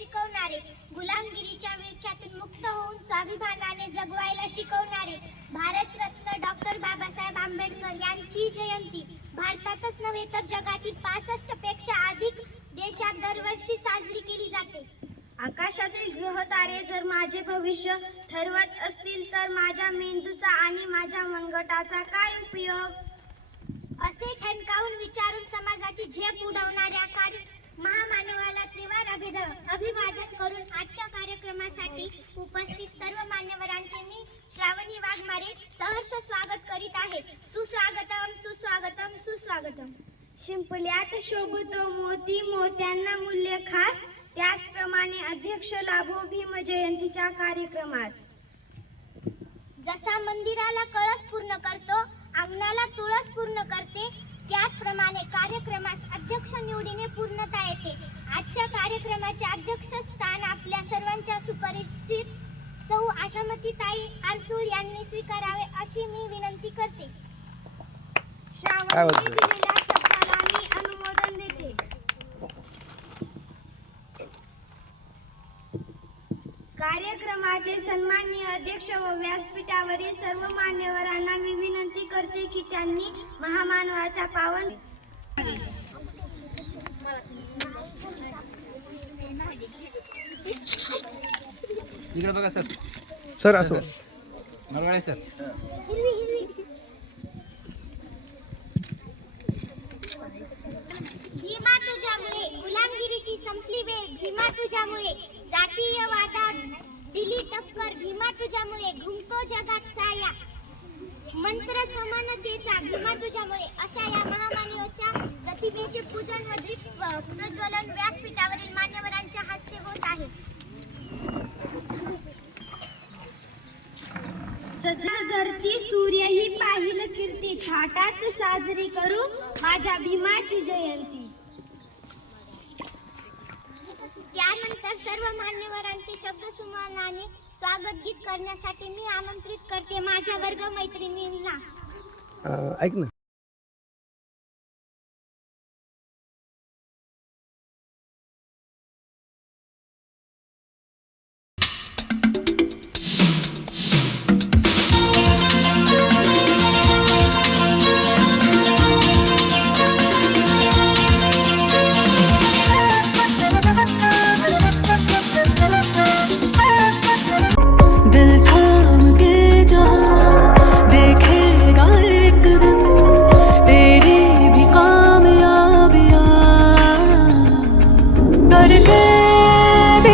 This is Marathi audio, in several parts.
शिकवणारे. गुलामगिरीच्या विळख्यातून मुक्त होऊन स्वाभिमानाने जगवायला शिकवणारे. भारतरत्न डॉक्टर बाबासाहेब आंबेडकर यांची जयंती. भारतातच नव्हे तर जगातील पासष्टपेक्षा अधिक देशात दरवर्षी साजरी केली जाते. आकाशातील ग्रहतारे जर माझे भविष्य ठरवत असतील तर माझ्या मेंदूचा आणि माझ्या मनगटाचा काय उपयोग? असे ठणकावून विचारून समाजाची झेप उडवणाऱ्या कार्य महामानवाला त्रिवार अभिदा अभि उपस्थित सर्व मान्यवरांचे मी श्रावणी वाघमारे सहर्ष स्वागत करीत आहे. सुस्वागतम सुस्वागतम सुस्वागतम. शिंपल्यात शोभतो मोती मोत्यांना मूल्य खास. त्याचप्रमाणे अध्यक्ष लाभो भीम जयंतीच्या कार्यक्रमास. जसा मंदिराला कळस पूर्ण करतो अंगणाला तुळस पूर्ण करते त्याचप्रमाणे कार्यक्रमास अध्यक्ष निवडीने पूर्णता येते. आजच्या कार्यक्रमाचे अध्यक्षस्थान आपल्या सर्वांच्या सुपरिचित सौ आशामती ताई आरसूळ यांनी स्वीकारावे अशी मी विनंती करते. श्रावणी बोलतोय? दिलेल्या शब्दाला मी अनुमोदन देते. कार्यक्रमाचे सन्माननीय अध्यक्ष व व्यासपीठावरील सर्व मान्यवरांना मी विनंती करते की त्यांनी महामानवाच्या पावन इकडे बघा सर. सर असो. सर. भीमा तुझ्यामुळे गुलामगिरीची संपली वेळ. भीमा तुझ्यामुळे जातीय वादात दिली टक्कर. भीमा तुझ्यामुळे घुमतो जगात साया. मंत्र समानतेचा भीमा तुझ्यामुळे. अशा या महामानवाच्या प्रतिमेचे पूजन व दीप प्रज्वलन व्यासपीठावरील मान्यवरांच्या हस्ते होत आहे. सजा धरती सूर्य ही पाहिल कीर्ती थाटात साजरी करू माझ्या भीमाची जयंती. त्यानंतर सर्व मान्यवरांचे शब्दसुमनाने स्वागत गीत करण्यासाठी मी आमंत्रित करते. माझ्या वर्ग मैत्रिणींना. ऐक ना.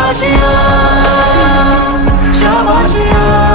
Shabashia, Shabashia.